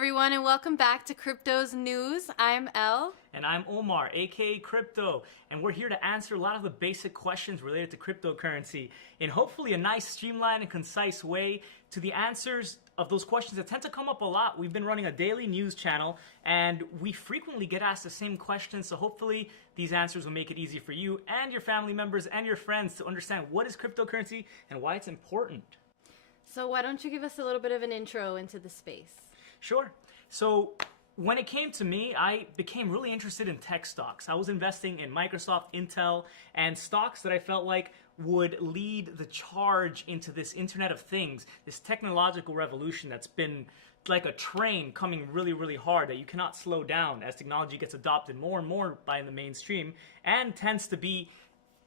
everyone, and welcome back to Crypto's News. I'm Elle. And I'm Omar, aka Crypto, and we're here to answer a lot of the basic questions related to cryptocurrency in hopefully a nice, streamlined, and concise way to the answers of those questions that tend to come up a lot. We've been running a daily news channel, and we frequently get asked the same questions, so hopefully these answers will make it easy for you and your family members and your friends to understand what is cryptocurrency and why it's important. So why don't you give us a little bit of an intro into the space? Sure. So when it came to me, I became really interested in tech stocks. I was investing in Microsoft, Intel, and stocks that I felt like would lead the charge into this Internet of Things, this technological revolution that's been like a train coming really, really hard that you cannot slow down as technology gets adopted more and more by the mainstream and tends to be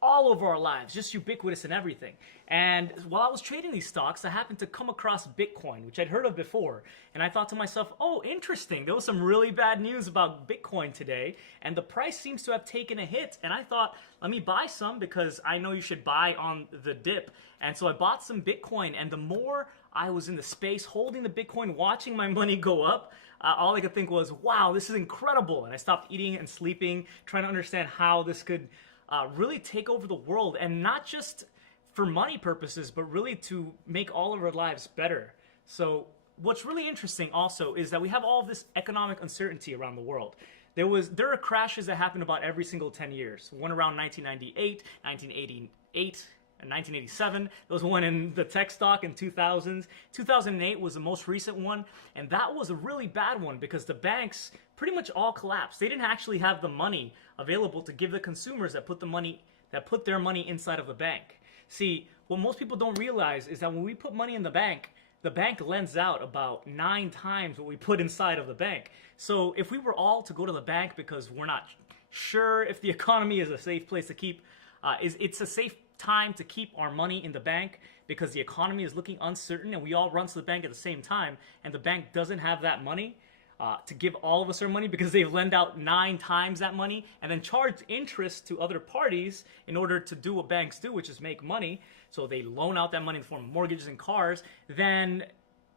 all over our lives, just ubiquitous in everything. And while I was trading these stocks, I happened to come across Bitcoin, which I'd heard of before. And I thought to myself, oh, interesting. There was some really bad news about Bitcoin today, and the price seems to have taken a hit. And I thought, let me buy some because I know you should buy on the dip. And so I bought some Bitcoin, and the more I was in the space holding the Bitcoin, watching my money go up, all I could think was, wow, this is incredible. And I stopped eating and sleeping, trying to understand how this could really take over the world, and not just for money purposes, but really to make all of our lives better. So what's really interesting also is that we have all of this economic uncertainty around the world. There are crashes that happen about every single 10 years. One around 1998, 1988, and 1987. There was one in the tech stock in 2000s. 2008 was the most recent one, and that was a really bad one because the banks pretty much all collapsed. They didn't actually have the money available to give the consumers that put their money inside of the bank. See, what most people don't realize is that when we put money in the bank lends out about 9 times what we put inside of the bank. So if we were all to go to the bank because we're not sure if the economy is a safe place to keep, it's a safe time to keep our money in the bank because the economy is looking uncertain and we all run to the bank at the same time, and the bank doesn't have that money to give all of us our money because they lend out 9 times that money and then charge interest to other parties in order to do what banks do, which is make money. So they loan out that money in the form of mortgages and cars. Then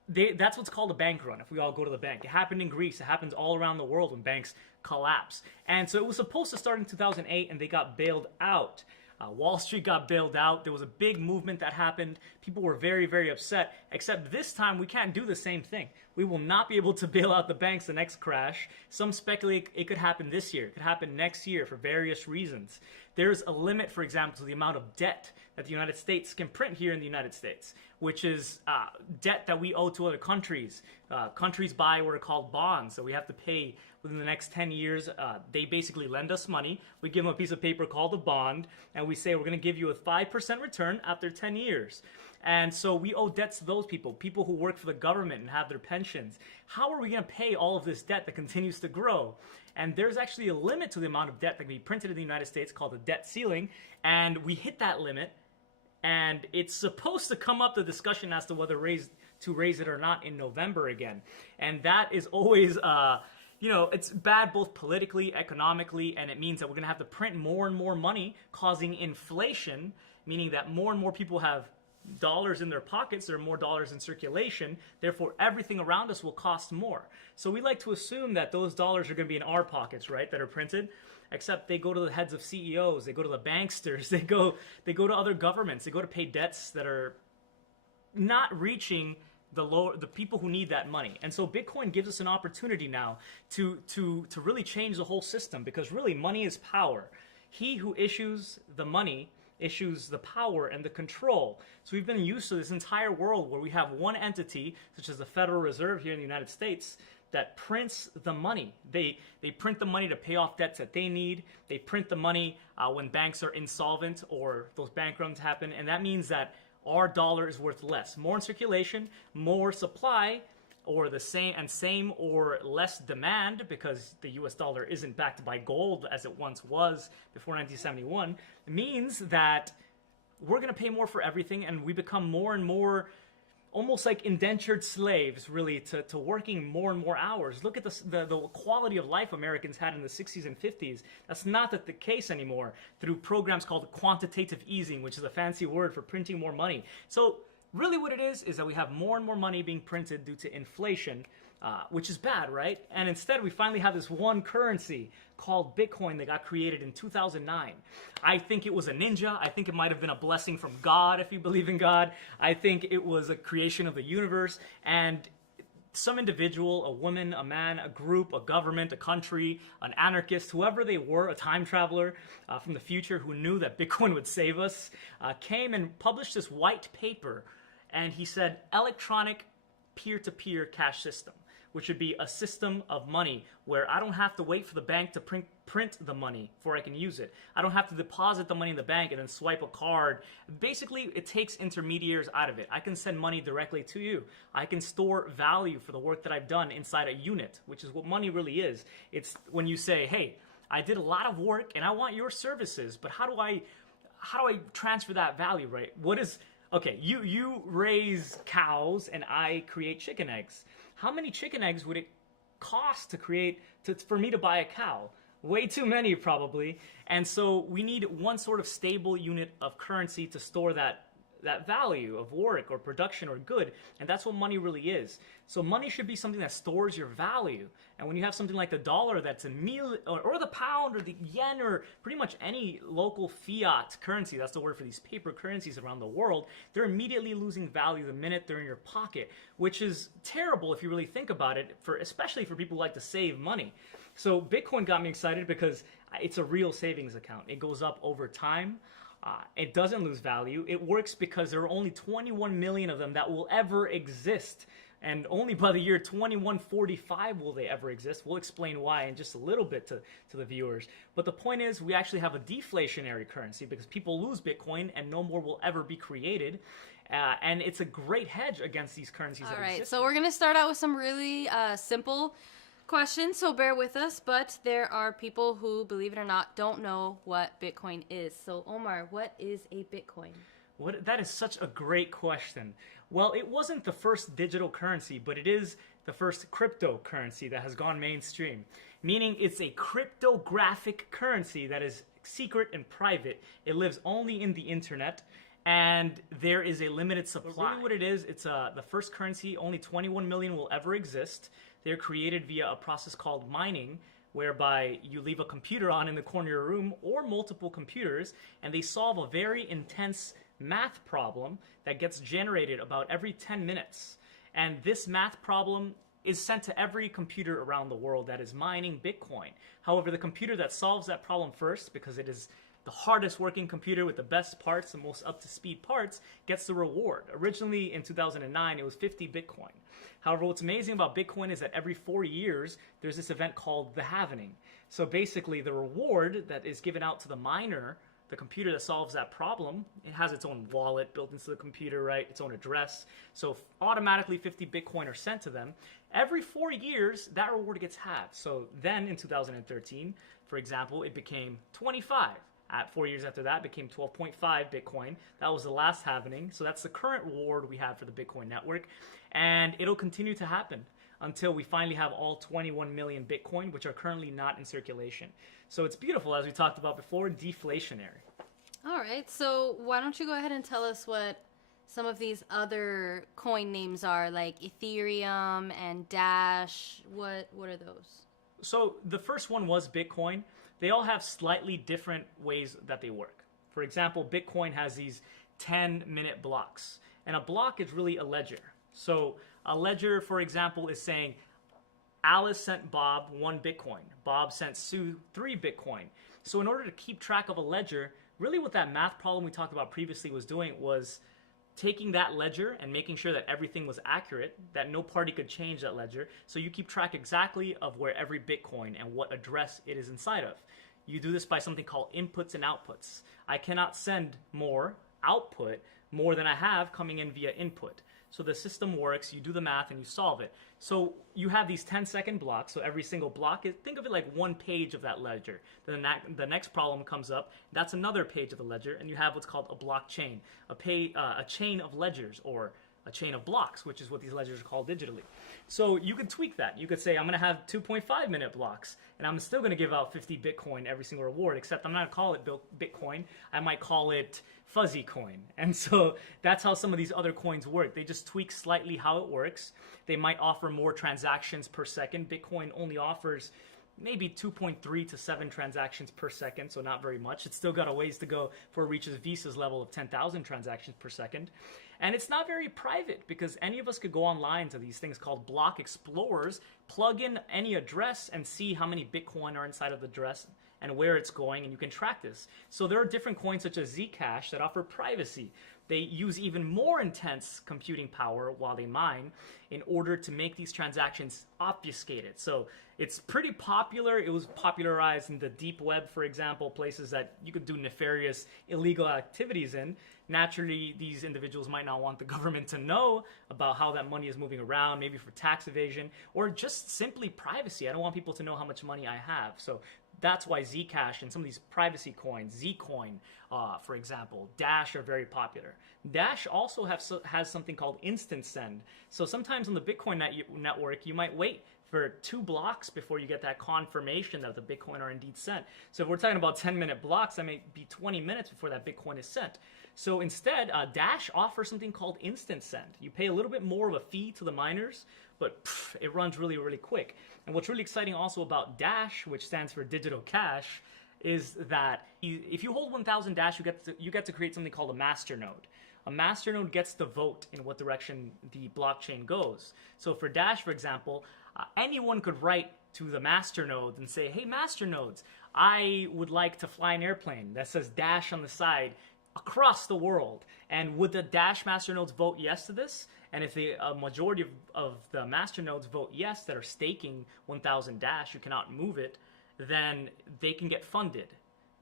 that's what's called a bank run if we all go to the bank. It happened in Greece. It happens all around the world when banks collapse. And so it was supposed to start in 2008 and they got bailed out. Wall Street got bailed out. There was a big movement that happened. People were very, very upset, except this time we can't do the same thing. We will not be able to bail out the banks the next crash. Some speculate it could happen this year. It could happen next year for various reasons. There's a limit, for example, to the amount of debt that the United States can print here in the United States, which is debt that we owe to other countries. Countries buy what are called bonds, so we have to pay within the next 10 years. They basically lend us money. We give them a piece of paper called a bond, and we say we're going to give you a 5% return after 10 years. And so we owe debts to those people who work for the government and have their pensions. How are we going to pay all of this debt that continues to grow? And there's actually a limit to the amount of debt that can be printed in the United States called the debt ceiling, and we hit that limit. And it's supposed to come up the discussion as to whether to raise it or not in November again. And that is always, it's bad both politically, economically, and it means that we're going to have to print more and more money, causing inflation, meaning that more and more people have dollars in their pockets, there are more dollars in circulation, therefore everything around us will cost more. So we like to assume that those dollars are going to be in our pockets, right, that are printed, except they go to the heads of CEOs, they go to the banksters, they go to other governments, they go to pay debts that are not reaching the people who need that money. And so Bitcoin gives us an opportunity now to really change the whole system, because really money is power. He who issues the money issues the power and the control. So we've been used to this entire world where we have one entity, such as the Federal Reserve here in the United States, that prints the money. They print the money to pay off debts that they need. They print the money when banks are insolvent or those bank runs happen, and that means that our dollar is worth less. More in circulation, more supply, or the same or less demand, because the US dollar isn't backed by gold as it once was before 1971, means that we're going to pay more for everything, and we become more and more almost like indentured slaves, really, to working more and more hours. Look at the quality of life Americans had in the 60s and 50s. That's not the case anymore through programs called quantitative easing, which is a fancy word for printing more money. So really what it is that we have more and more money being printed due to inflation, which is bad, right? And instead we finally have this one currency called Bitcoin that got created in 2009. I think it was a ninja. I think it might have been a blessing from God, if you believe in God. I think it was a creation of the universe, and some individual, a woman, a man, a group, a government, a country, an anarchist, whoever they were, a time traveler from the future who knew that Bitcoin would save us, came and published this white paper, and he said electronic peer-to-peer cash system, which would be a system of money where I don't have to wait for the bank to print the money before I can use it. I don't have to deposit the money in the bank and then swipe a card. Basically, it takes intermediaries out of it. I can send money directly to you. I can store value for the work that I've done inside a unit, which is what money really is. It's when you say, hey, I did a lot of work and I want your services, but how do I transfer that value, right? Okay, you raise cows and I create chicken eggs. How many chicken eggs would it cost for me to buy a cow? Way too many, probably. And so we need one sort of stable unit of currency to store that value of work or production or good, and that's what money really is. So money should be something that stores your value. And when you have something like the dollar that's a meal, or the pound or the yen or pretty much any local fiat currency, that's the word for these paper currencies around the world, they're immediately losing value the minute they're in your pocket, which is terrible if you really think about it, especially for people who like to save money. So Bitcoin got me excited because it's a real savings account. It goes up over time. It doesn't lose value. It works because there are only 21 million of them that will ever exist. And only by the year 2145 will they ever exist. We'll explain why in just a little bit to the viewers. But the point is, we actually have a deflationary currency because people lose Bitcoin and no more will ever be created. And it's a great hedge against these currencies that exist. All right, so we're going to start out with some really simple questions, so bear with us, but there are people who, believe it or not, don't know what Bitcoin is. So Omar, what is a Bitcoin? That is such a great question. Well, it wasn't the first digital currency, but it is the first cryptocurrency that has gone mainstream, meaning it's a cryptographic currency that is secret and private. It lives only in the internet, and there is a limited supply. But really what it is, it's the first currency, only 21 million will ever exist. They're created via a process called mining, whereby you leave a computer on in the corner of your room or multiple computers, and they solve a very intense math problem that gets generated about every 10 minutes. And this math problem is sent to every computer around the world that is mining Bitcoin. However, the computer that solves that problem first, because it is the hardest working computer with the best parts, the most up-to-speed parts, gets the reward. Originally, in 2009, it was 50 Bitcoin. However, what's amazing about Bitcoin is that every 4 years, there's this event called the halvening. So basically, the reward that is given out to the miner, the computer that solves that problem, it has its own wallet built into the computer, right? Its own address. So automatically 50 Bitcoin are sent to them. Every 4 years, that reward gets halved. So then in 2013, for example, it became 25. At 4 years after that, it became 12.5 Bitcoin. That was the last halvening. So that's the current reward we have for the Bitcoin network. And it'll continue to happen until we finally have all 21 million Bitcoin, which are currently not in circulation. So it's beautiful, as we talked about before, deflationary. All right, so why don't you go ahead and tell us what some of these other coin names are, like Ethereum and Dash. What are those? So the first one was Bitcoin. They all have slightly different ways that they work. For example, Bitcoin has these 10-minute blocks. And a block is really a ledger. So a ledger, for example, is saying Alice sent Bob 1 Bitcoin. Bob sent Sue 3 Bitcoin. So in order to keep track of a ledger, really what that math problem we talked about previously was doing was taking that ledger and making sure that everything was accurate, that no party could change that ledger, so you keep track exactly of where every Bitcoin and what address it is inside of. You do this by something called inputs and outputs. I cannot send more than I have coming in via input. So the system works, you do the math, and you solve it. So you have these 10-second blocks, so every single block, think of it like one page of that ledger. Then the next problem comes up, that's another page of the ledger, and you have what's called a blockchain, a chain of ledgers, or a chain of blocks, which is what these ledgers are called digitally. So you could tweak that. You could say, I'm going to have 2.5 minute blocks, and I'm still going to give out 50 Bitcoin every single reward, except I'm not going to call it Bitcoin. I might call it fuzzy coin. And so that's how some of these other coins work. They just tweak slightly how it works. They might offer more transactions per second. Bitcoin only offers maybe 2.3 to 7 transactions per second, so not very much. It's still got a ways to go before it reaches Visa's level of 10,000 transactions per second. And it's not very private, because any of us could go online to these things called block explorers, plug in any address, and see how many Bitcoin are inside of the address and where it's going, and you can track this. So there are different coins such as Zcash that offer privacy. They use even more intense computing power while they mine in order to make these transactions obfuscated. So it's pretty popular. It was popularized in the deep web, for example, places that you could do nefarious, illegal activities in. Naturally, these individuals might not want the government to know about how that money is moving around, maybe for tax evasion, or just simply privacy. I don't want people to know how much money I have. So that's why Zcash and some of these privacy coins, Zcoin, for example, Dash are very popular. Dash also has something called instant send. So sometimes on the Bitcoin network, you might wait for 2 blocks before you get that confirmation that the Bitcoin are indeed sent. So if we're talking about 10-minute blocks, that may be 20 minutes before that Bitcoin is sent. So instead, Dash offers something called instant send. You pay a little bit more of a fee to the miners, but it runs really, really quick. And what's really exciting also about Dash, which stands for digital cash, is that if you hold 1,000 Dash, you get to create something called a master node. A master node gets to vote in what direction the blockchain goes. So for Dash, for example, anyone could write to the master nodes and say, hey, master nodes, I would like to fly an airplane that says Dash on the side across the world. And would the Dash master nodes vote yes to this? And if the majority of the master nodes vote yes, that are staking 1,000 Dash, you cannot move it, then they can get funded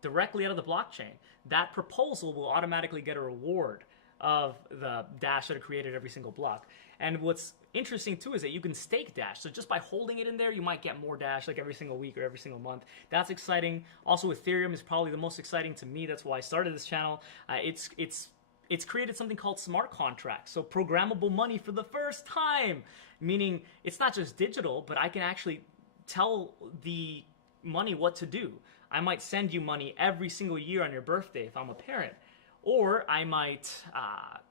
directly out of the blockchain. That proposal will automatically get a reward of the Dash that are created every single block. And what's interesting too is that you can stake Dash. So just by holding it in there, you might get more Dash like every single week or every single month. That's exciting. Also, Ethereum is probably the most exciting to me. That's why I started this channel. It's created something called smart contracts. So programmable money for the first time, meaning it's not just digital, but I can actually tell the money what to do. I might send you money every single year on your birthday if I'm a parent. Or I might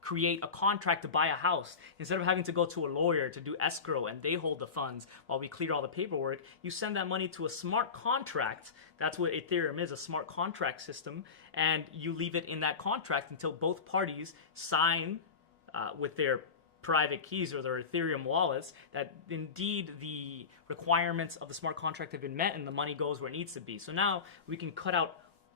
create a contract to buy a house. Instead of having to go to a lawyer to do escrow and they hold the funds while we clear all the paperwork, you send that money to a smart contract. That's what Ethereum is, a smart contract system. And you leave it in that contract until both parties sign with their private keys or their Ethereum wallets that indeed the requirements of the smart contract have been met and the money goes where it needs to be. So now we can cut out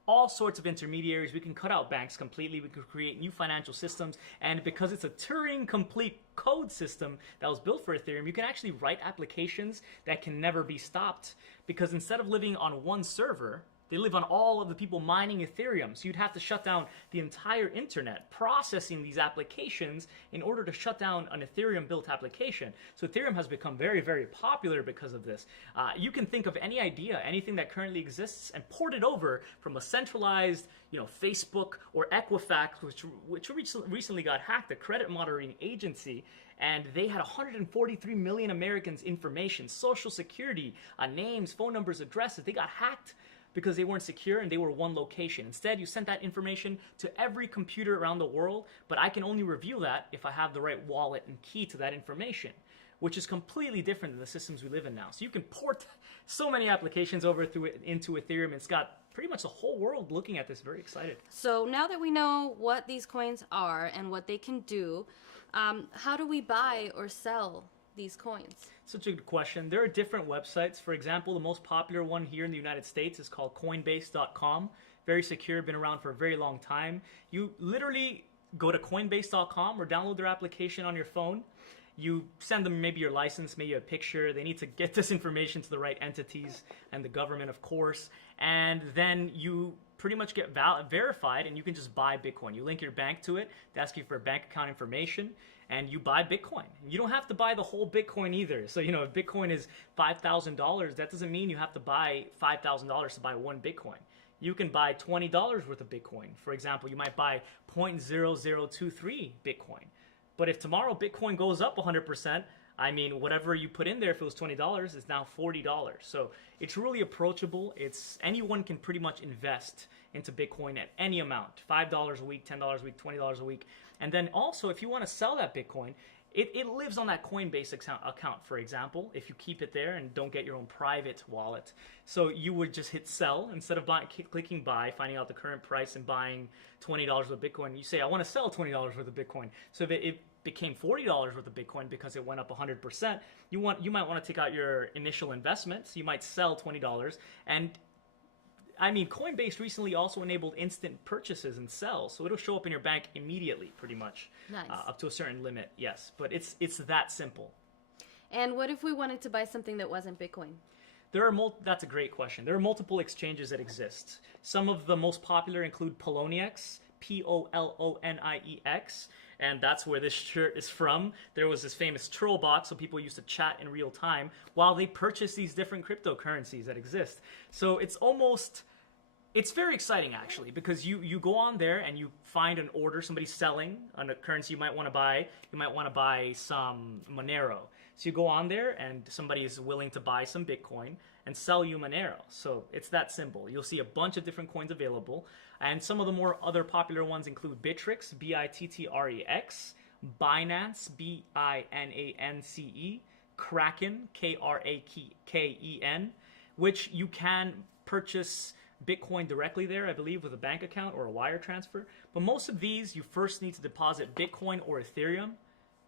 all sorts of intermediaries. We can cut out banks completely. We can create new financial systems. And because it's a Turing-complete code system that was built for Ethereum, you can actually write applications that can never be stopped. Because instead of living on one server, they live on all of the people mining Ethereum. So you'd have to shut down the entire internet processing these applications in order to shut down an Ethereum-built application. So Ethereum has become very, very popular because of this. You can think of any idea, anything that currently exists, and port it over from a centralized, Facebook or Equifax, which recently got hacked, a credit monitoring agency. And they had 143 million Americans' information, social security, names, phone numbers, addresses. They got hacked because they weren't secure and they were one location. Instead, you sent that information to every computer around the world, but I can only reveal that if I have the right wallet and key to that information, which is completely different than the systems we live in now. So you can port so many applications over into Ethereum. It's got pretty much the whole world looking at this, very excited. So now that we know what these coins are and what they can do, how do we buy or sell these coins? Such a good question. There are different websites. For example, the most popular one here in the United States is called Coinbase.com. Very secure, been around for a very long time. You literally go to Coinbase.com or download their application on your phone. You send them maybe your license, maybe a picture. They need to get this information to the right entities and the government, of course. And then you pretty much get verified and you can just buy Bitcoin. You link your bank to it. They ask you for bank account information. And you buy Bitcoin. You don't have to buy the whole Bitcoin either. So, if Bitcoin is $5,000, that doesn't mean you have to buy $5,000 to buy one Bitcoin. You can buy $20 worth of Bitcoin. For example, you might buy 0.0023 Bitcoin. But if tomorrow Bitcoin goes up 100%, I mean, whatever you put in there, if it was $20, is now $40. So it's really approachable. Anyone can pretty much invest into Bitcoin at any amount, $5 a week, $10 a week, $20 a week. And then also, if you want to sell that Bitcoin, it lives on that Coinbase account, for example, if you keep it there and don't get your own private wallet. So you would just hit sell instead of clicking buy, finding out the current price and buying $20 worth of Bitcoin. You say, I want to sell $20 worth of Bitcoin. So if it became $40 worth of Bitcoin because it went up 100%, you might want to take out your initial investments. You might sell $20. And I mean, Coinbase recently also enabled instant purchases and sells, so it'll show up in your bank immediately, pretty much. Nice. Up to a certain limit, yes. But it's that simple. And what if we wanted to buy something that wasn't Bitcoin? That's a great question. There are multiple exchanges that exist. Some of the most popular include Poloniex, Poloniex, and that's where this shirt is from. There was this famous troll bot, so people used to chat in real time while they purchase these different cryptocurrencies that exist. So it's very exciting, actually, because you go on there and you find an order, somebody's selling on a currency you might want to buy. You might want to buy some Monero. So you go on there and somebody is willing to buy some Bitcoin and sell you Monero. So it's that simple. You'll see a bunch of different coins available. And some of the more other popular ones include Bittrex, Bittrex, Binance, Binance, Kraken, Kraken, which you can purchase Bitcoin directly there, I believe, with a bank account or a wire transfer. But most of these, you first need to deposit Bitcoin or Ethereum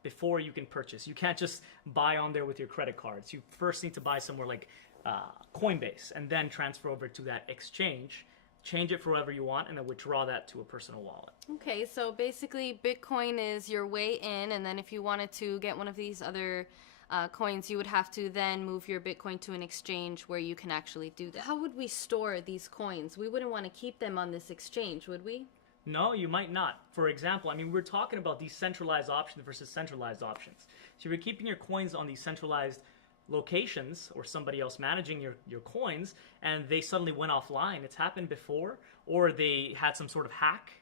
before you can purchase. You can't just buy on there with your credit cards. You first need to buy somewhere like Coinbase and then transfer over to that exchange, change it for whatever you want, and then withdraw that to a personal wallet. Okay, so basically Bitcoin is your way in, and then if you wanted to get one of these other coins, you would have to then move your Bitcoin to an exchange where you can actually do that. How would we store these coins? We wouldn't want to keep them on this exchange, would we? No, you might not. For example, I mean, we're talking about decentralized options versus centralized options. So if you're keeping your coins on these centralized locations or somebody else managing your coins and they suddenly went offline, it's happened before, or they had some sort of hack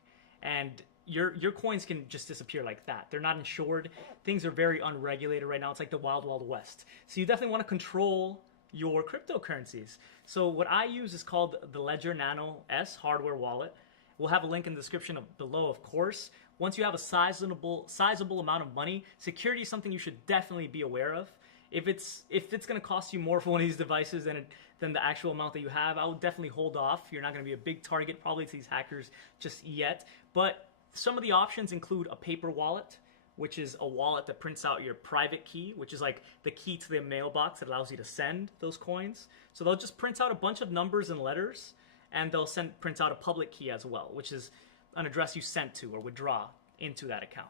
and your coins can just disappear like that. They're not insured. Things are very unregulated right now. It's like the wild, wild west. So you definitely want to control your cryptocurrencies. So what I use is called the Ledger Nano S hardware wallet. We'll have a link in the description below, of course. Once you have a sizable amount of money, security is something you should definitely be aware of. If it's going to cost you more for one of these devices than the actual amount that you have, I would definitely hold off. You're not going to be a big target probably to these hackers just yet. But some of the options include a paper wallet, which is a wallet that prints out your private key, which is like the key to the mailbox that allows you to send those coins. So they'll just print out a bunch of numbers and letters, and they'll print out a public key as well, which is an address you sent to or withdraw into that account.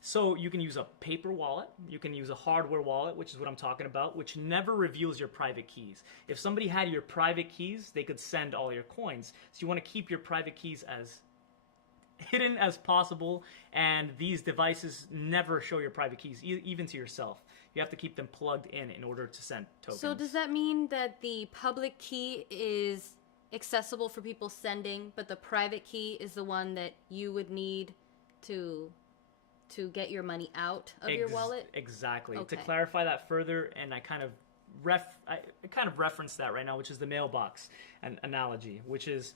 So you can use a paper wallet, you can use a hardware wallet, which is what I'm talking about, which never reveals your private keys. If somebody had your private keys, they could send all your coins. So you want to keep your private keys as hidden as possible, and these devices never show your private keys, even to yourself. You have to keep them plugged in order to send tokens. So does that mean that the public key is accessible for people sending, but the private key is the one that you would need to get your money out of your wallet? Exactly. Okay. To clarify that further, and I kind of reference that right now, which is the mailbox analogy, which is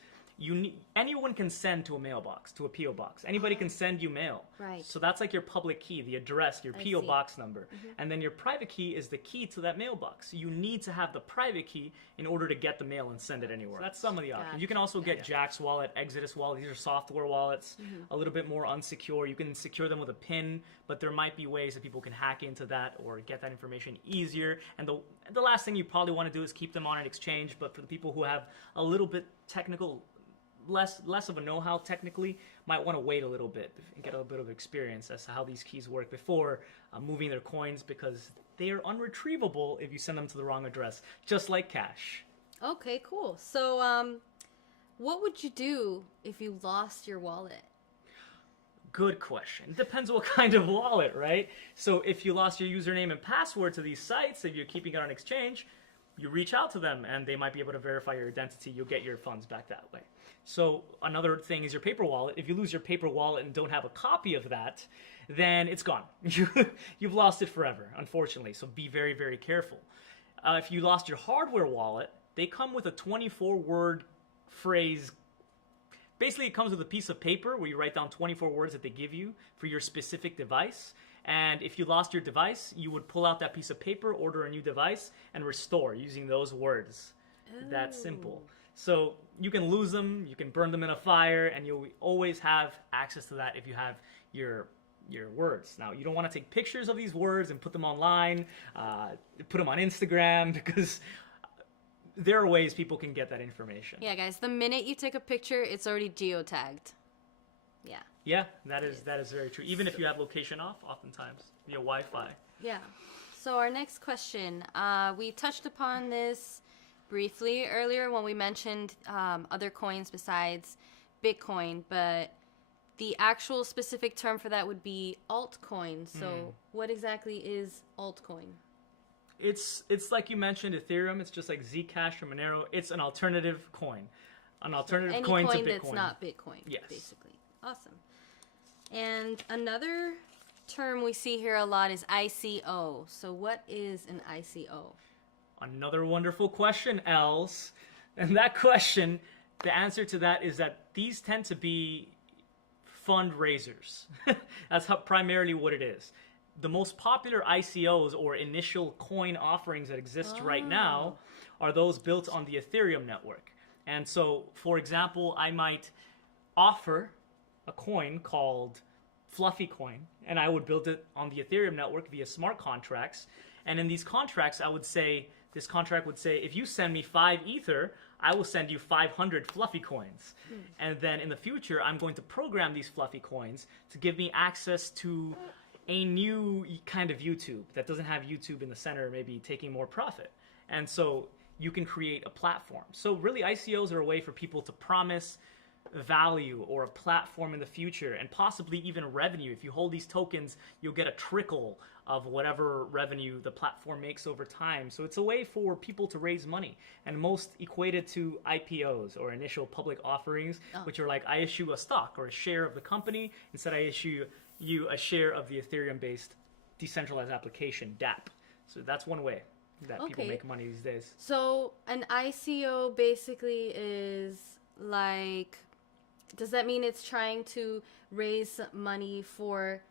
anyone can send to a mailbox, to a P.O. box. Anybody can send you mail. Right. So that's like your public key, the address, your P.O. box number. Mm-hmm. And then your private key is the key to that mailbox. You need to have the private key in order to get the mail and send it anywhere. So that's some of the options. You can also get Jack's wallet, Exodus wallet. These are software wallets, a little bit more unsecure. You can secure them with a PIN, but there might be ways that people can hack into that or get that information easier. And the last thing you probably want to do is keep them on an exchange, but for the people who have a little bit technical, less of a know-how technically, might want to wait a little bit and get a bit of experience as to how these keys work before moving their coins, because they are unretrievable if you send them to the wrong address, just like cash. Okay, cool. So what would you do if you lost your wallet? Good question. Depends what kind of wallet, right? So if you lost your username and password to these sites, if you're keeping it on exchange, you reach out to them and they might be able to verify your identity. You'll get your funds back that way. So another thing is your paper wallet. If you lose your paper wallet and don't have a copy of that, then it's gone. You've lost it forever, unfortunately. So be very, very careful. If you lost your hardware wallet, they come with a 24-word phrase. Basically, it comes with a piece of paper where you write down 24 words that they give you for your specific device. And if you lost your device, you would pull out that piece of paper, order a new device, and restore using those words. That simple. So you can lose them, you can burn them in a fire, and you'll always have access to that if you have your words. Now, you don't want to take pictures of these words and put them online, put them on Instagram, because there are ways people can get that information. Yeah, guys, the minute you take a picture, it's already geotagged. Yeah. Yeah, that is very true. Even if you have location off, oftentimes, via Wi-Fi. Yeah. So our next question, we touched upon this briefly earlier when we mentioned other coins besides Bitcoin, but the actual specific term for that would be altcoin. So what exactly is altcoin? It's like you mentioned, Ethereum. It's just like Zcash or Monero. It's an alternative coin. An alternative Any coin to Bitcoin. that's not Bitcoin, yes. Basically. Awesome. And another term we see here a lot is ICO. So what is an ICO? Another wonderful question, Els. And that question, the answer to that is that these tend to be fundraisers. That's primarily what it is. The most popular ICOs, or initial coin offerings that exist right now, are those built on the Ethereum network. And so, for example, I might offer a coin called Fluffy Coin, and I would build it on the Ethereum network via smart contracts. And in these contracts, this contract would say, if you send me 5 Ether, I will send you 500 Fluffy Coins. And then in the future, I'm going to program these Fluffy Coins to give me access to a new kind of YouTube that doesn't have YouTube in the center, maybe taking more profit. And so you can create a platform. So really, ICOs are a way for people to promise value or a platform in the future, and possibly even revenue. If you hold these tokens, you'll get a trickle of whatever revenue the platform makes over time. So it's a way for people to raise money, and most equated to IPOs, or initial public offerings, which are like, I issue a stock or a share of the company. Instead, I issue you a share of the Ethereum-based decentralized application, DApp. So that's one way that people make money these days. So an ICO basically is like, does that mean it's trying to raise money for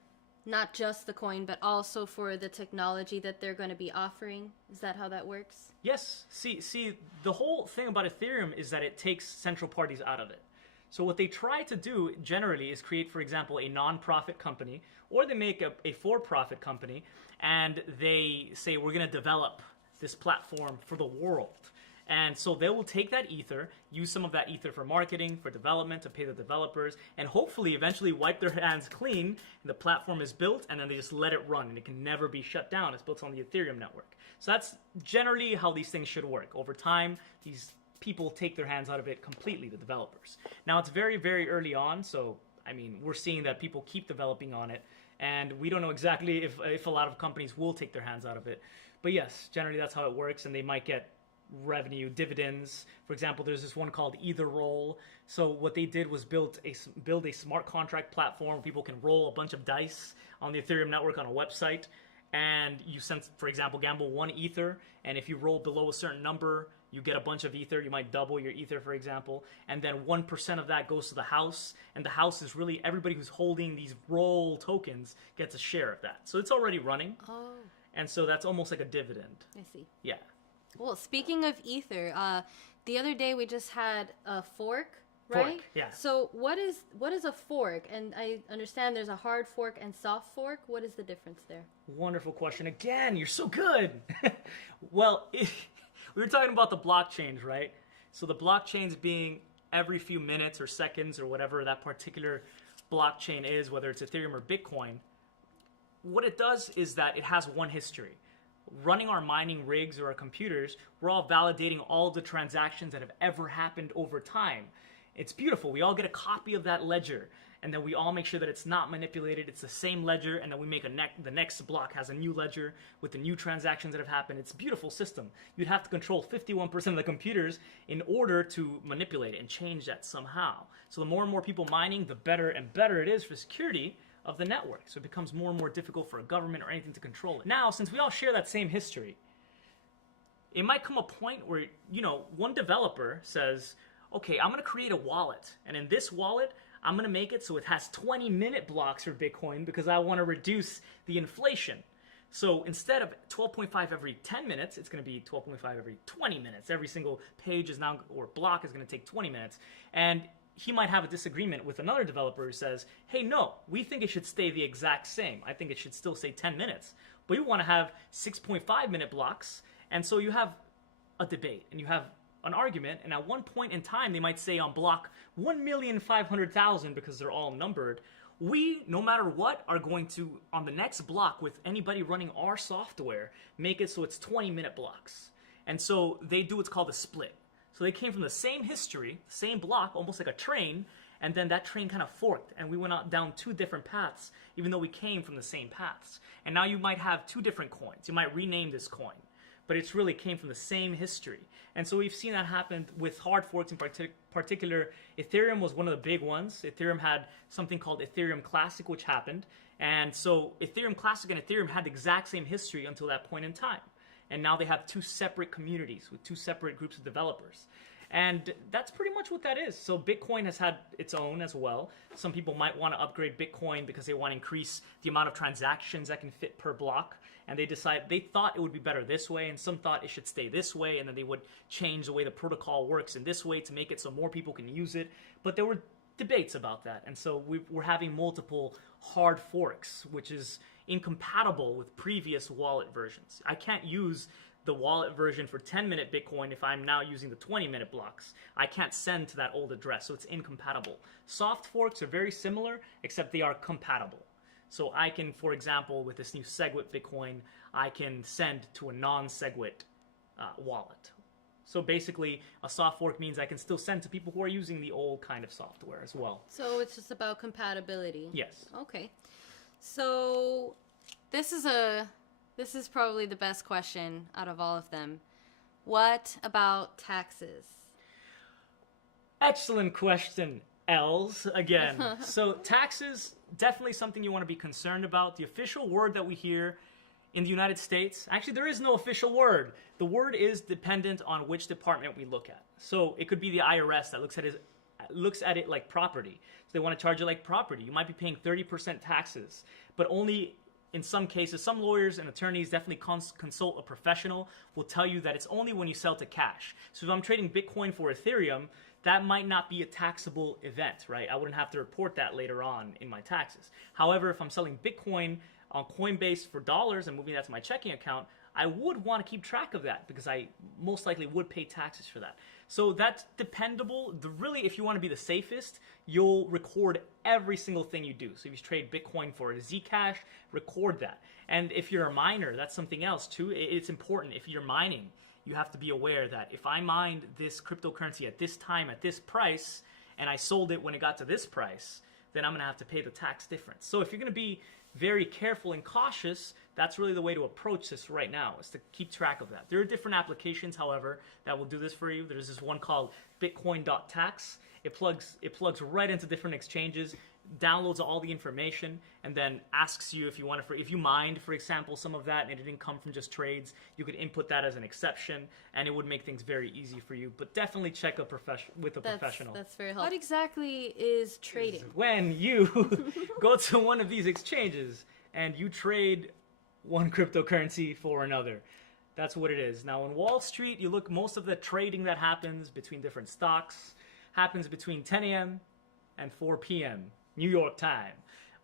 not just the coin, but also for the technology that they're going to be offering? Is that how that works? Yes. See, the whole thing about Ethereum is that it takes central parties out of it. So what they try to do generally is create, for example, a non-profit company, or they make a for-profit company, and they say, we're going to develop this platform for the world. And so they will take that Ether, use some of that Ether for marketing, for development, to pay the developers, and hopefully eventually wipe their hands clean, and the platform is built, and then they just let it run, and it can never be shut down. It's built on the Ethereum network. So that's generally how these things should work. Over time, these people take their hands out of it completely, the developers. Now, it's very, very early on, so, I mean, we're seeing that people keep developing on it, and we don't know exactly if a lot of companies will take their hands out of it. But yes, generally that's how it works, and they might get revenue, dividends. For example, there's this one called Either Roll. So what they did was build a smart contract platform. People can roll a bunch of dice on the Ethereum network on a website, and you send, for example, gamble 1 Ether, and if you roll below a certain number, you get a bunch of Ether. You might double your Ether, for example, and then 1% of that goes to the house, and the house is really everybody who's holding these roll tokens gets a share of that. So it's already running. Oh. And so that's almost like a dividend. I see. Yeah. Well, speaking of Ether, the other day we just had a fork, right? Fork, yeah. So what is a fork? And I understand there's a hard fork and soft fork. What is the difference there? Wonderful question. Again, you're so good. Well, we were talking about the blockchains, right? So the blockchains being every few minutes or seconds or whatever that particular blockchain is, whether it's Ethereum or Bitcoin, what it does is that it has one history. Running our mining rigs or our computers, we're all validating all the transactions that have ever happened over time. It's beautiful. We all get a copy of that ledger, and then we all make sure that it's not manipulated. It's the same ledger, and then we make the next block has a new ledger with the new transactions that have happened. It's a beautiful system. You'd have to control 51% of the computers in order to manipulate it and change that somehow. So the more and more people mining, the better and better it is for security. of the network. So it becomes more and more difficult for a government or anything to control it. Now, since we all share that same history, it might come a point where, one developer says, okay, I'm going to create a wallet. And in this wallet, I'm going to make it so it has 20-minute blocks for Bitcoin because I want to reduce the inflation. So instead of 12.5 every 10 minutes, it's going to be 12.5 every 20 minutes. Every single page is now, or block is going to take 20 minutes. And he might have a disagreement with another developer who says, hey, no, we think it should stay the exact same. I think it should still say 10 minutes. But you want to have 6.5-minute blocks. And so you have a debate and you have an argument. And at one point in time, they might say on block 1,500,000, because they're all numbered, we, no matter what, are going to, on the next block with anybody running our software, make it so it's 20-minute blocks. And so they do what's called a split. So they came from the same history, same block, almost like a train, and then that train kind of forked, and we went out down two different paths, even though we came from the same paths. And now you might have two different coins. You might rename this coin, but it's really came from the same history. And so we've seen that happen with hard forks in particular. Ethereum was one of the big ones. Ethereum had something called Ethereum Classic, which happened. And so Ethereum Classic and Ethereum had the exact same history until that point in time. And now they have two separate communities with two separate groups of developers. And that's pretty much what that is. So Bitcoin has had its own as well. Some people might want to upgrade Bitcoin because they want to increase the amount of transactions that can fit per block. And they thought it would be better this way, and some thought it should stay this way, and then they would change the way the protocol works in this way to make it so more people can use it. But there were debates about that. And so we're having multiple hard forks, which is incompatible with previous wallet versions. I can't use the wallet version for 10-minute Bitcoin if I'm now using the 20-minute blocks. I can't send to that old address, so it's incompatible. Soft forks are very similar, except they are compatible. So I can, for example, with this new SegWit Bitcoin, I can send to a non-SegWit wallet. So basically, a soft fork means I can still send to people who are using the old kind of software as well. So it's just about compatibility. Yes. Okay. So this is probably the best question out of all of them. What about taxes? Excellent question, Els, again. So taxes, definitely something you want to be concerned about. The official word that we hear in the United States, actually there is no official word. The word is dependent on which department we look at. So it could be the IRS that looks at it like property. So they want to charge it like property. You might be paying 30% taxes, but only in some cases, some lawyers and attorneys definitely consult a professional, will tell you that it's only when you sell to cash. So if I'm trading Bitcoin for Ethereum, that might not be a taxable event, right? I wouldn't have to report that later on in my taxes. However, if I'm selling Bitcoin on Coinbase for dollars and moving that to my checking account, I would want to keep track of that because I most likely would pay taxes for that. So that's dependable. Really, if you want to be the safest, you'll record every single thing you do. So if you trade Bitcoin for Zcash, record that. And if you're a miner, that's something else too. It's important. If you're mining, you have to be aware that if I mined this cryptocurrency at this time, at this price, and I sold it when it got to this price, then I'm going to have to pay the tax difference. So if you're going to be very careful and cautious, that's really the way to approach this right now, is to keep track of that. There are different applications, however, that will do this for you. There's this one called bitcoin.tax. It plugs right into different exchanges, downloads all the information, and then asks you if you mined, for example, some of that and it didn't come from just trades, you could input that as an exception, and it would make things very easy for you. But definitely check with a professional. That's very helpful. What exactly is trading? When you go to one of these exchanges and you trade one cryptocurrency for another. That's what it is. Now, in Wall Street, you look, most of the trading that happens between different stocks happens between 10 a.m. and 4 p.m. New York time,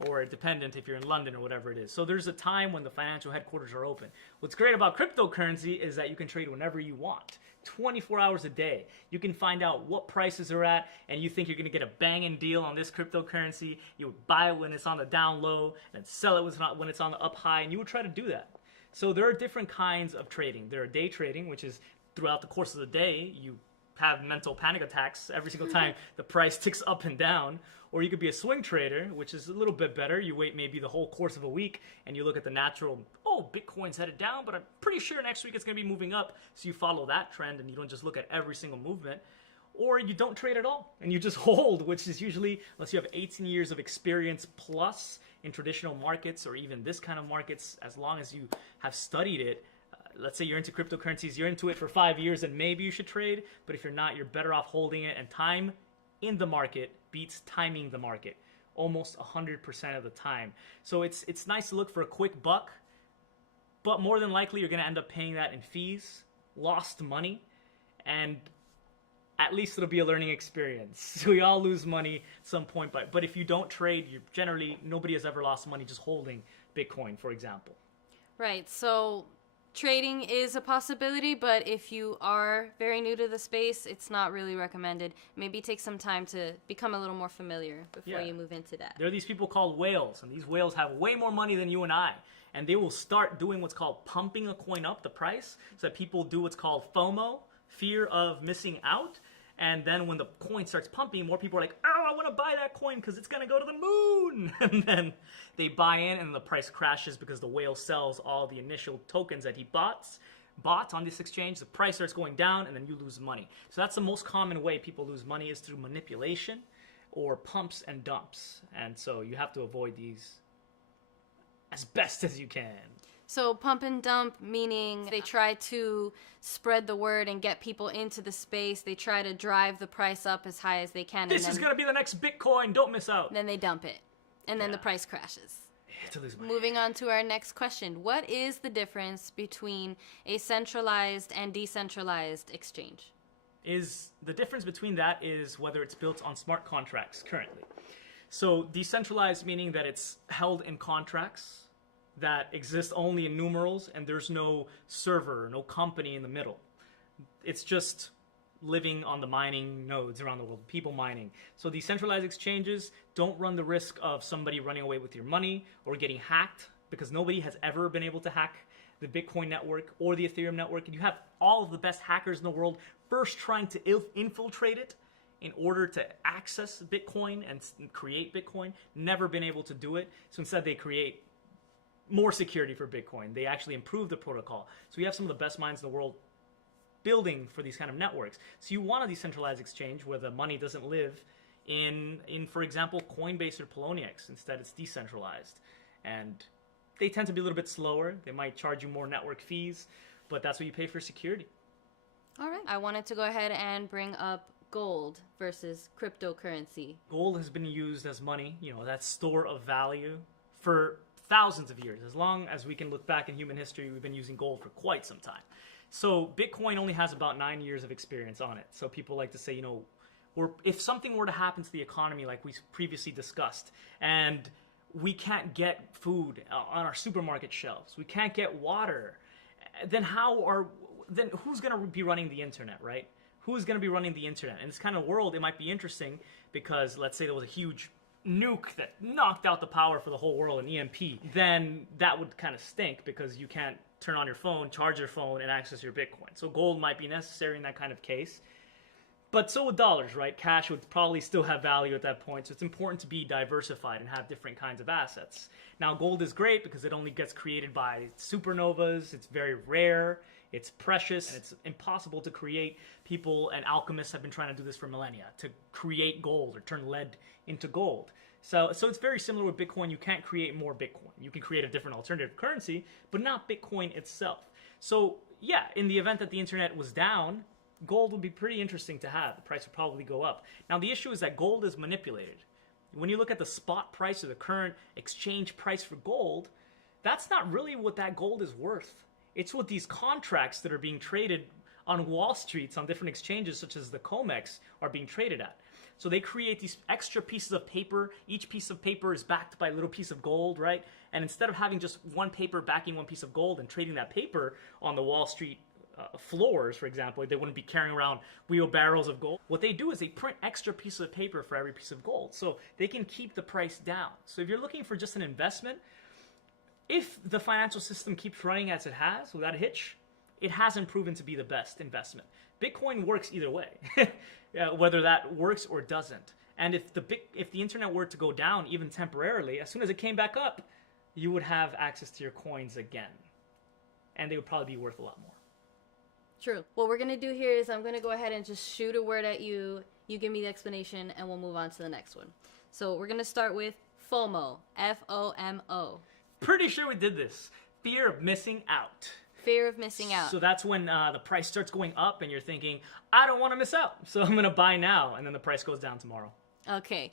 or dependent if you're in London or whatever it is. So there's a time when the financial headquarters are open. What's great about cryptocurrency is that you can trade whenever you want, 24 hours a day. You can find out what prices are at, and you think you're going to get a banging deal on this cryptocurrency. You would buy it when it's on the down low and sell it when it's on the up high, and you would try to do that. So there are different kinds of trading. There are day trading, which is throughout the course of the day, you have mental panic attacks every single time the price ticks up and down. Or you could be a swing trader, which is a little bit better. You wait maybe the whole course of a week and you look at the natural, Bitcoin's headed down, but I'm pretty sure next week it's going to be moving up. So you follow that trend and you don't just look at every single movement. or you don't trade at all and you just hold, which is usually, unless you have 18 years of experience plus in traditional markets or even this kind of markets, as long as you have studied it. Let's say you're into cryptocurrencies, you're into it for 5 years, and maybe you should trade. But if you're not, you're better off holding it. And time in the market beats timing the market almost 100% of the time. So it's nice to look for a quick buck, but more than likely you're going to end up paying that in fees, lost money, and at least it'll be a learning experience. We all lose money at some point, but if you don't trade, you generally, nobody has ever lost money just holding Bitcoin, for example. Right. So trading is a possibility, but if you are very new to the space, it's not really recommended. Maybe take some time to become a little more familiar before you move into that. There are these people called whales, and these whales have way more money than you and I. And they will start doing what's called pumping a coin up the price, so that people do what's called FOMO, fear of missing out. And then when the coin starts pumping, more people are like, oh, I want to buy that coin because it's going to go to the moon. And then they buy in and the price crashes because the whale sells all the initial tokens that he bought on this exchange. The price starts going down and then you lose money. So that's the most common way people lose money, is through manipulation or pumps and dumps. And so you have to avoid these as best as you can. So pump and dump, meaning they try to spread the word and get people into the space. They try to drive the price up as high as they can. This is going to be the next Bitcoin. Don't miss out. Then they dump it. And then the price crashes. To lose money. Moving on to our next question. What is the difference between a centralized and decentralized exchange? The difference between that is whether it's built on smart contracts currently. So decentralized meaning that it's held in contracts that exist only in numerals, and there's no server, no company in the middle. It's just living on the mining nodes around the world, people mining. So decentralized exchanges don't run the risk of somebody running away with your money or getting hacked, because nobody has ever been able to hack the Bitcoin network or the Ethereum network. And you have all of the best hackers in the world first trying to infiltrate it in order to access Bitcoin and create Bitcoin, never been able to do it. So instead they create more security for Bitcoin. They actually improve the protocol. So you have some of the best minds in the world building for these kind of networks. So you want a decentralized exchange where the money doesn't live in for example, Coinbase or Poloniex. Instead, it's decentralized. And they tend to be a little bit slower. They might charge you more network fees, but that's what you pay for security. All right. I wanted to go ahead and bring up gold versus cryptocurrency. Gold has been used as money, that store of value, for thousands of years. As long as we can look back in human history, we've been using gold for quite some time. So Bitcoin only has about 9 years of experience on it. So people like to say, if something were to happen to the economy like we previously discussed, and we can't get food on our supermarket shelves, we can't get water, then who's going to be running the internet, right? Who's going to be running the internet? In this kind of world, it might be interesting because let's say there was a huge nuke that knocked out the power for the whole world, an EMP, then that would kind of stink because you can't turn on your phone, charge your phone, and access your Bitcoin. So gold might be necessary in that kind of case. But so would dollars, right? Cash would probably still have value at that point. So it's important to be diversified and have different kinds of assets. Now, gold is great because it only gets created by supernovas. It's very rare. It's precious. And it's impossible to create. People and alchemists have been trying to do this for millennia, to create gold or turn lead into gold. So it's very similar with Bitcoin. You can't create more Bitcoin. You can create a different alternative currency, but not Bitcoin itself. So yeah, in the event that the internet was down, gold would be pretty interesting to have. The price would probably go up. Now the issue is that gold is manipulated. When you look at the spot price or the current exchange price for gold, that's not really what that gold is worth. It's what these contracts that are being traded on Wall Street, on different exchanges such as the COMEX, are being traded at. So they create these extra pieces of paper. Each piece of paper is backed by a little piece of gold, right? And instead of having just one paper backing one piece of gold and trading that paper on the Wall Street floors, for example, they wouldn't be carrying around wheelbarrows of gold. What they do is they print extra pieces of paper for every piece of gold, so they can keep the price down. So if you're looking for just an investment, if the financial system keeps running as it has without a hitch, it hasn't proven to be the best investment. Bitcoin works either way, whether that works or doesn't. And if the internet were to go down even temporarily, as soon as it came back up, you would have access to your coins again, and they would probably be worth a lot more. True. What we're going to do here is I'm going to go ahead and just shoot a word at you. You give me the explanation, and we'll move on to the next one. So we're going to start with FOMO. FOMO. Pretty sure we did this. Fear of missing out. Fear of missing out. So that's when the price starts going up and you're thinking, I don't want to miss out, so I'm going to buy now, and then the price goes down tomorrow. Okay.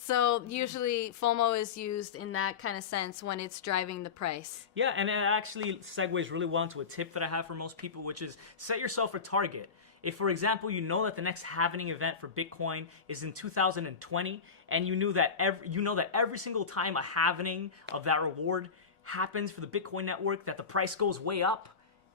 So usually FOMO is used in that kind of sense when it's driving the price. Yeah, and it actually segues really well into a tip that I have for most people, which is set yourself a target. If, for example, you know that the next halving event for Bitcoin is in 2020, and you know that every single time a halving of that reward happens for the Bitcoin network, that the price goes way up,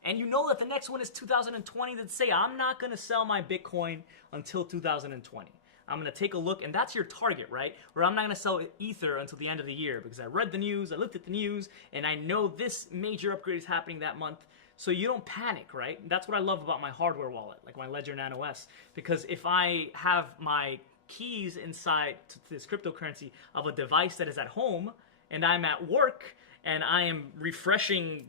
and you know that the next one is 2020, then say, I'm not going to sell my Bitcoin until 2020. I'm going to take a look, and that's your target, right? Or I'm not going to sell Ether until the end of the year because I read the news, I looked at the news, and I know this major upgrade is happening that month. So you don't panic, right? That's what I love about my hardware wallet, like my Ledger Nano S, because if I have my keys inside to this cryptocurrency of a device that is at home, and I'm at work, and I am refreshing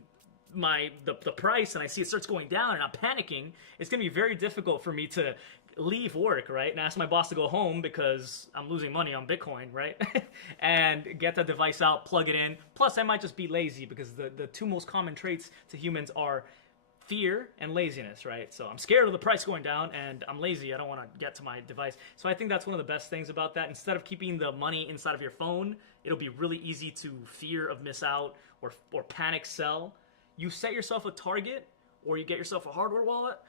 the price, and I see it starts going down, and I'm panicking, it's going to be very difficult for me to leave work, right, and ask my boss to go home because I'm losing money on Bitcoin, right, and get the device out, plug it in. Plus, I might just be lazy because the two most common traits to humans are fear and laziness, right? So I'm scared of the price going down, and I'm lazy. I don't want to get to my device. So I think that's one of the best things about that. Instead of keeping the money inside of your phone, it'll be really easy to fear of miss out or panic sell. You set yourself a target, or you get yourself a hardware wallet,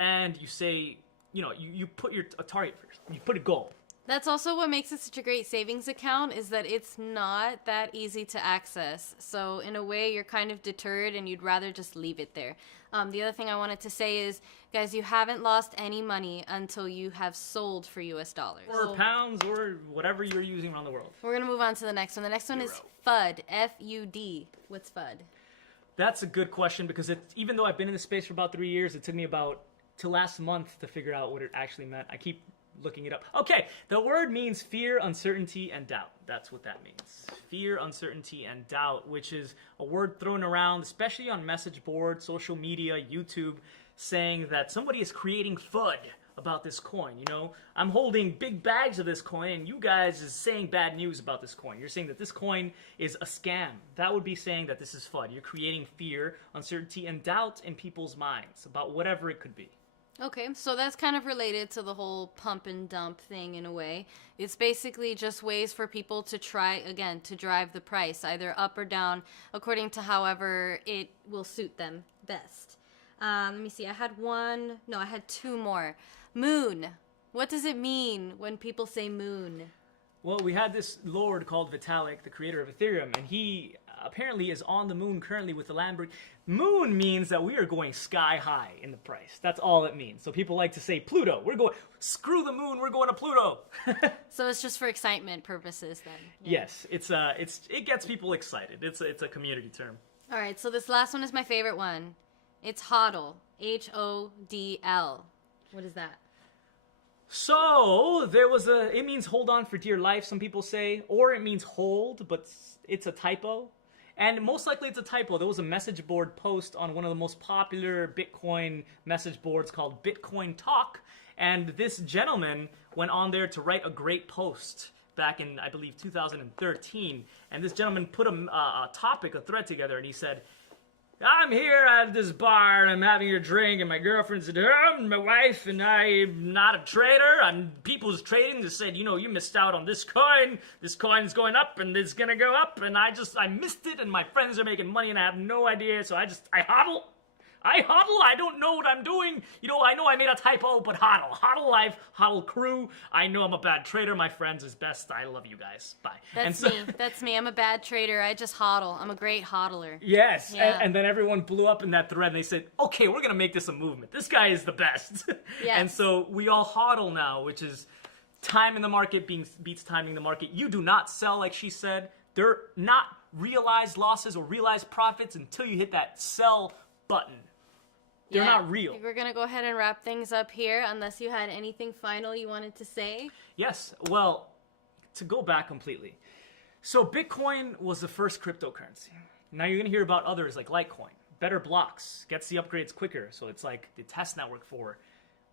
and you say, you put a target first. You put a goal. That's also what makes it such a great savings account, is that it's not that easy to access. So in a way, you're kind of deterred and you'd rather just leave it there. The other thing I wanted to say is, guys, you haven't lost any money until you have sold for US dollars. Or pounds, or whatever you're using around the world. We're going to move on to the next one. The next one is FUD. F-U-D. What's FUD? That's a good question, because even though I've been in this space for about 3 years, it took me till last month to figure out what it actually meant. I keep looking it up. Okay, the word means fear, uncertainty, and doubt. That's what that means. Fear, uncertainty, and doubt, which is a word thrown around, especially on message boards, social media, YouTube, saying that somebody is creating FUD about this coin. I'm holding big bags of this coin, and you guys is saying bad news about this coin. You're saying that this coin is a scam. That would be saying that this is FUD. You're creating fear, uncertainty, and doubt in people's minds about whatever it could be. Okay, so that's kind of related to the whole pump and dump thing in a way. It's basically just ways for people to try, again, to drive the price, either up or down, according to however it will suit them best. Let me see, I had two more. Moon. What does it mean when people say moon? Well, we had this lord called Vitalik, the creator of Ethereum, and he apparently is on the moon currently with the Lamborghini. Moon means that we are going sky high in the price. That's all it means. So people like to say Pluto. Screw the moon, we're going to Pluto. So it's just for excitement purposes then. Yeah. Yes, it gets people excited. It's a community term. All right, so this last one is my favorite one. It's HODL. H-O-D-L. What is that? So it means hold on for dear life, some people say, or it means hold, but it's a typo. And most likely it's a typo. There was a message board post on one of the most popular Bitcoin message boards called Bitcoin Talk, and this gentleman went on there to write a great post back in, I believe, 2013, and this gentleman put a thread together, and he said, I'm here at this bar, and I'm having a drink, and my girlfriend's at home, my wife, and I'm not a trader, and people's trading just said, you missed out on this coin's going up, and it's gonna go up, and I missed it, and my friends are making money, and I have no idea, so I hodl. I don't know what I'm doing. I know I made a typo, but hodl life, hodl crew. I know I'm a bad trader. My friends is best. I love you guys. Bye. That's me. I'm a bad trader. I just hodl. I'm a great hodler. Yes. Yeah. And then everyone blew up in that thread, and they said, okay, we're going to make this a movement. This guy is the best. Yes. And so we all hodl now, which is time in the market beats timing the market. You do not sell, like she said. They're not realized losses or realized profits until you hit that sell button. They're not real. I think we're going to go ahead and wrap things up here, unless you had anything final you wanted to say. Yes. Well, to go back completely. So Bitcoin was the first cryptocurrency. Now you're going to hear about others like Litecoin. better blocks, gets the upgrades quicker. So it's like the test network for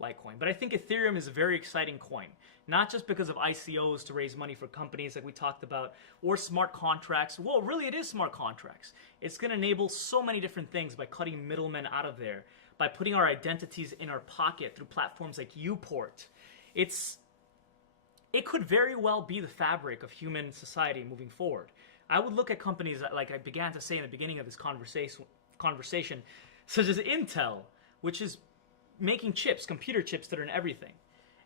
Litecoin. But I think Ethereum is a very exciting coin, not just because of ICOs to raise money for companies like we talked about, or smart contracts. Well, really it is smart contracts. It's going to enable so many different things by cutting middlemen out of there, by putting our identities in our pocket through platforms like Uport. It could very well be the fabric of human society moving forward. I would look at companies that, like I began to say in the beginning of this conversation, such as Intel, which is making chips, computer chips that are in everything.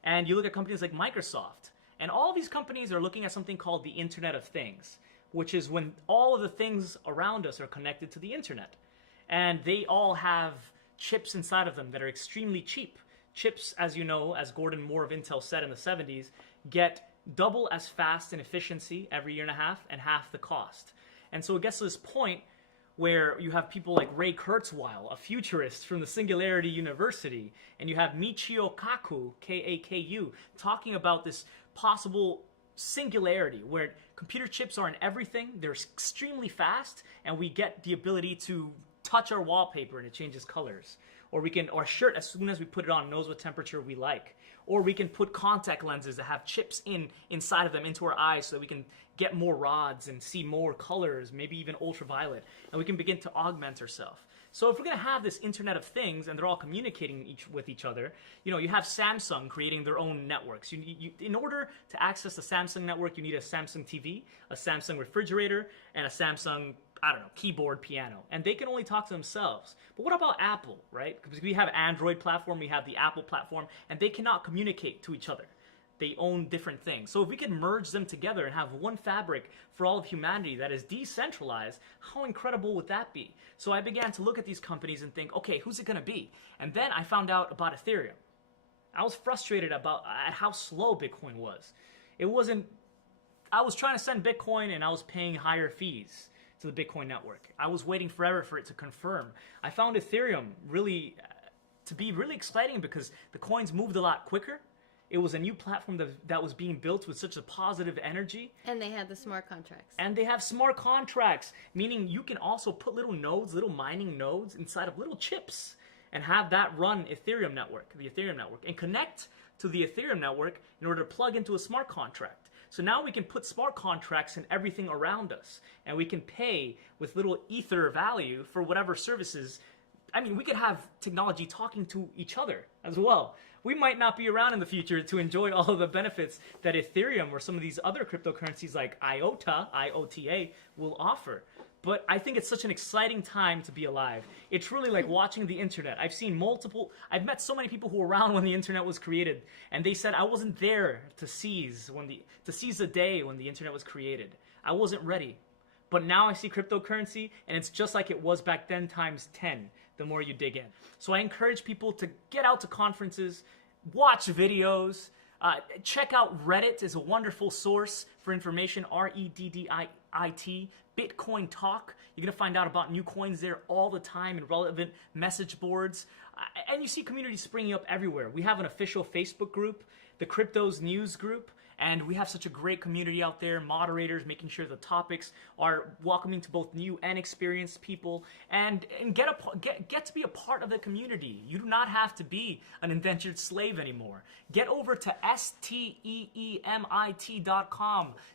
And you look at companies like Microsoft, and all these companies are looking at something called the Internet of Things, which is when all of the things around us are connected to the internet. And they all have chips inside of them that are extremely cheap. Chips, as you know, as Gordon Moore of Intel said in the 70s, get double as fast in efficiency every year and half the cost. And so it gets to this point where you have people like Ray Kurzweil, a futurist from the Singularity University, and you have Michio Kaku, K-A-K-U, talking about this possible singularity where computer chips are in everything, they're extremely fast, and we get the ability to touch our wallpaper and it changes colors. Or our shirt, as soon as we put it on, knows what temperature we like. Or we can put contact lenses that have chips inside of them into our eyes so that we can get more rods and see more colors, maybe even ultraviolet. And we can begin to augment ourselves. So if we're going to have this Internet of Things and they're all communicating with each other, you have Samsung creating their own networks. In order to access the Samsung network, you need a Samsung TV, a Samsung refrigerator, and a Samsung, keyboard, piano. And they can only talk to themselves. But what about Apple, right? Because we have Android platform, we have the Apple platform, and they cannot communicate to each other. They own different things. So if we could merge them together and have one fabric for all of humanity that is decentralized, how incredible would that be? So I began to look at these companies and think, okay, who's it going to be? And then I found out about Ethereum. I was frustrated at how slow Bitcoin was. I was trying to send Bitcoin and I was paying higher fees to the Bitcoin network. I was waiting forever for it to confirm. I found Ethereum to be really exciting because the coins moved a lot quicker. It was a new platform that was being built with such a positive energy. And they had the smart contracts. And they have smart contracts, meaning you can also put little nodes, little mining nodes inside of little chips and have that run the Ethereum network, and connect to the Ethereum network in order to plug into a smart contract. So now we can put smart contracts in everything around us, and we can pay with little ether value for whatever services. I mean, we could have technology talking to each other as well. We might not be around in the future to enjoy all of the benefits that Ethereum or some of these other cryptocurrencies like IOTA will offer. But I think it's such an exciting time to be alive. It's really like watching the internet. I've met so many people who were around when the internet was created, and they said I wasn't there to seize the day when the internet was created. I wasn't ready. But now I see cryptocurrency, and it's just like it was back then times 10, the more you dig in. So I encourage people to get out to conferences, watch videos, check out Reddit is a wonderful source for information, Reddit, Bitcoin Talk. You're going to find out about new coins there all the time and relevant message boards. And you see communities springing up everywhere. We have an official Facebook group, the Cryptos News group, and we have such a great community out there, moderators making sure the topics are welcoming to both new and experienced people, and get to be a part of the community. You do not have to be an indentured slave anymore. Get over to steemit.com,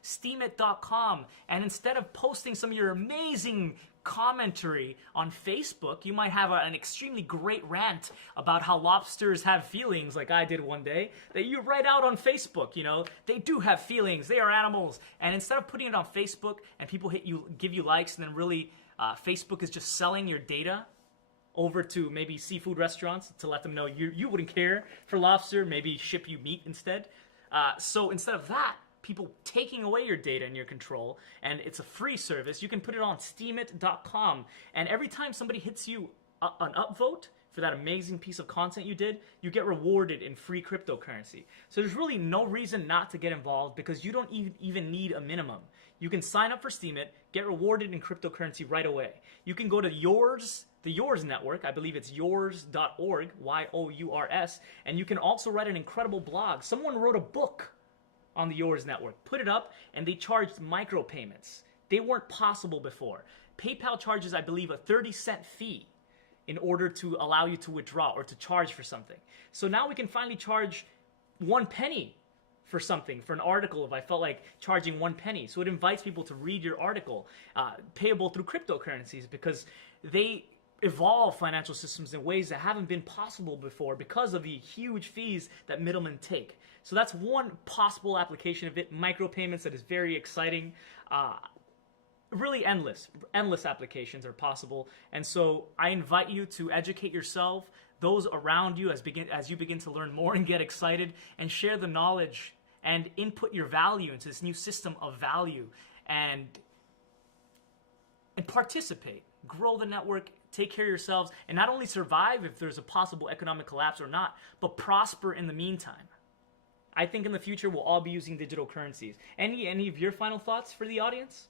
steemit.com, and instead of posting some of your amazing commentary on Facebook, you might have an extremely great rant about how lobsters have feelings, like I did one day, that you write out on Facebook. They do have feelings, they are animals. And instead of putting it on Facebook and people give you likes, and then really Facebook is just selling your data over to maybe seafood restaurants to let them know you wouldn't care for lobster, maybe ship you meat instead. So instead of that, people taking away your data and your control, and it's a free service, you can put it on steemit.com, and every time somebody hits you an upvote for that amazing piece of content you did, you get rewarded in free cryptocurrency. So there's really no reason not to get involved, because you don't even need a minimum. You can sign up for Steemit, get rewarded in cryptocurrency right away. You can go to the Yours network, I believe it's yours.org, YOURS, and you can also write an incredible blog. Someone wrote a book on the Yours network, put it up, and they charged micropayments. They weren't possible before. PayPal charges, I believe, a 30-cent fee in order to allow you to withdraw or to charge for something. So now we can finally charge 1 penny for something, for an article, if I felt like charging 1 penny. So it invites people to read your article, payable through cryptocurrencies, because they evolve financial systems in ways that haven't been possible before because of the huge fees that middlemen take. So that's one possible application of it, micropayments, that is very exciting. Really endless applications are possible. And so I invite you to educate yourself, those around you, as you begin to learn more and get excited, and share the knowledge and input your value into this new system of value, and participate, grow the network, take care of yourselves, and not only survive if there's a possible economic collapse or not, but prosper in the meantime. I think in the future we'll all be using digital currencies. Any of your final thoughts for the audience?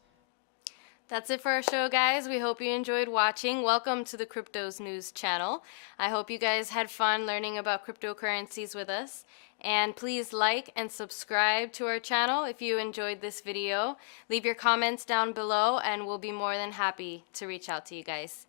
That's it for our show, guys. We hope you enjoyed watching. Welcome to the Cryptos News channel. I hope you guys had fun learning about cryptocurrencies with us. And please like and subscribe to our channel if you enjoyed this video. Leave your comments down below and we'll be more than happy to reach out to you guys.